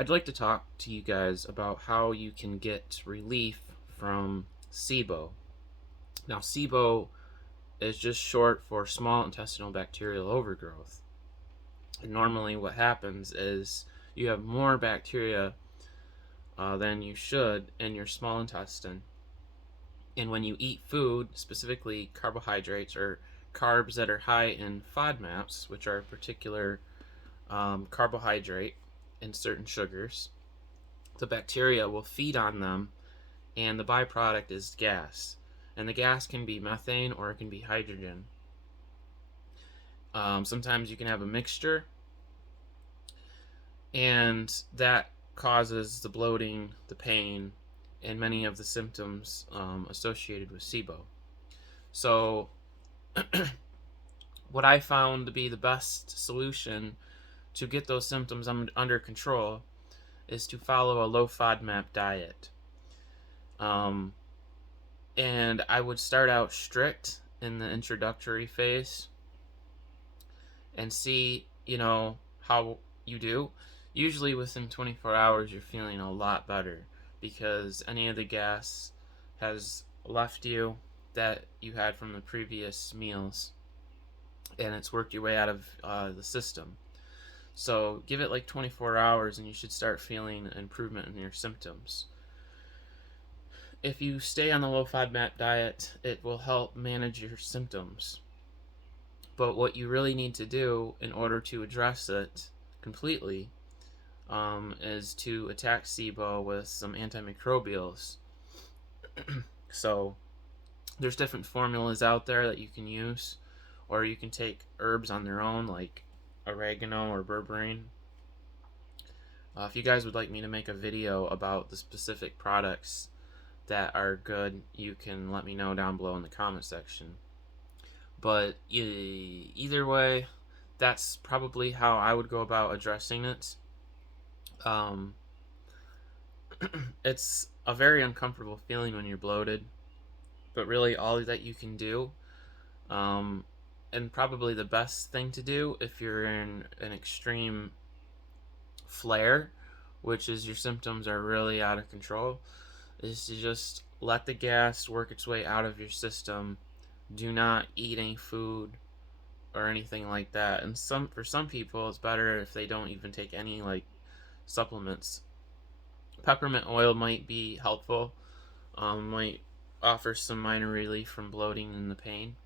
I'd like to talk to you guys about how you can get relief from SIBO. Now, SIBO is just short for small intestinal bacterial overgrowth. And normally, what happens is you have more bacteria than you should in your small intestine. And when you eat food, specifically carbohydrates or carbs that are high in FODMAPs, which are a particular carbohydrate and certain sugars, the bacteria will feed on them, and the byproduct is gas. And the gas can be methane or it can be hydrogen. Sometimes you can have a mixture, and that causes the bloating, the pain, and many of the symptoms associated with SIBO. So, what I found to be the best solution to get those symptoms under control is to follow a low FODMAP diet. Um, and I would start out strict in the introductory phase and see, how you do. Usually within 24 hours, you're feeling a lot better because any of the gas has left you that you had from the previous meals, and it's worked your way out of the system. So give it like 24 hours and you should start feeling improvement in your symptoms. If you stay on the low FODMAP diet, it will help manage your symptoms. But what you really need to do in order to address it completely is to attack SIBO with some antimicrobials. So there's different formulas out there that you can use, or you can take herbs on their own, like oregano or berberine. If you guys would like me to make a video about the specific products that are good, you can let me know down below in the comment section. But either way, that's probably how I would go about addressing it. It's a very uncomfortable feeling when you're bloated, but really all that you can do, and probably the best thing to do if you're in an extreme flare, which is your symptoms are really out of control, is to just let the gas work its way out of your system. Do not eat any food or anything like that. And for some people, it's better if they don't even take any like supplements. Peppermint oil might be helpful. Might offer some minor relief from bloating and the pain.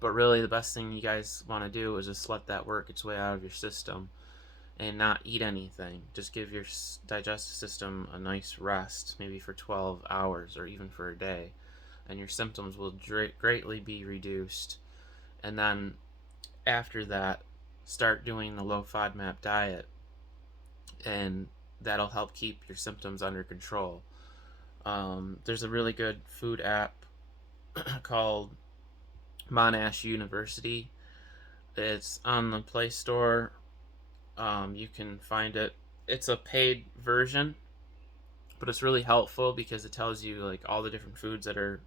But really, the best thing you guys want to do is just let that work its way out of your system and not eat anything. Just give your digestive system a nice rest, maybe for 12 hours or even for a day, and your symptoms will greatly be reduced. And then after that, start doing the low FODMAP diet, and that'll help keep your symptoms under control. There's a really good food app called Monash University. It's on the Play Store. You can find it. It's a paid version, but it's really helpful because it tells you like all the different foods that are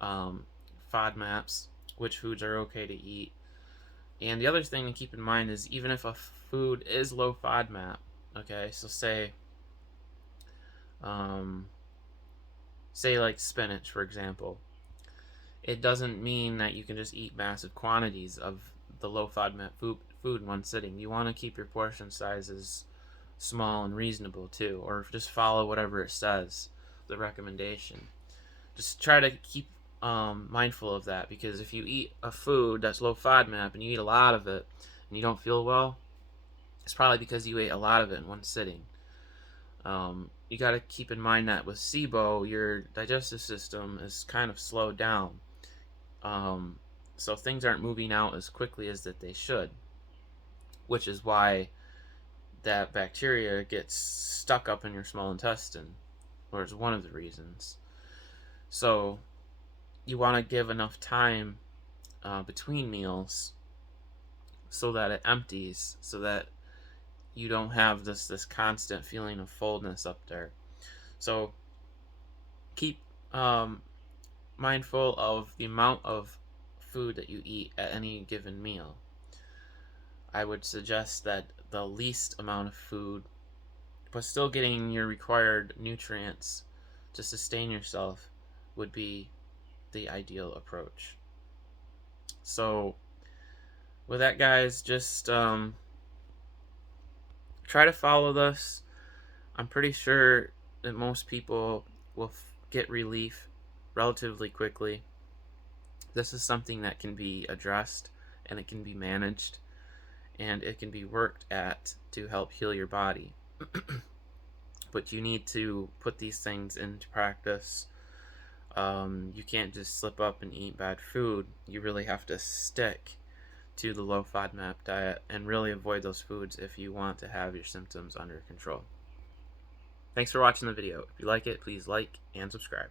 FODMAPs, which foods are okay to eat. And the other thing to keep in mind is even if a food is low FODMAP, okay, so say like spinach, for example, it doesn't mean that you can just eat massive quantities of the low FODMAP food in one sitting. You want to keep your portion sizes small and reasonable too, or just follow whatever it says, the recommendation. Just try to keep mindful of that, because if you eat a food that's low FODMAP and you eat a lot of it and you don't feel well, it's probably because you ate a lot of it in one sitting. You got to keep in mind that with SIBO, your digestive system is kind of slowed down. So things aren't moving out as quickly as that they should, which is why that bacteria gets stuck up in your small intestine, or is one of the reasons. So you want to give enough time between meals so that it empties, so that you don't have this constant feeling of fullness up there. So keep mindful of the amount of food that you eat at any given meal. I would suggest that the least amount of food but still getting your required nutrients to sustain yourself would be the ideal approach. So with that, guys, just try to follow this. I'm pretty sure that most people will get relief relatively quickly. This is something that can be addressed and it can be managed and it can be worked at to help heal your body. But you need to put these things into practice. You can't just slip up and eat bad food. You really have to stick to the low FODMAP diet and really avoid those foods if you want to have your symptoms under control. Thanks for watching the video. If you like it, please like and subscribe.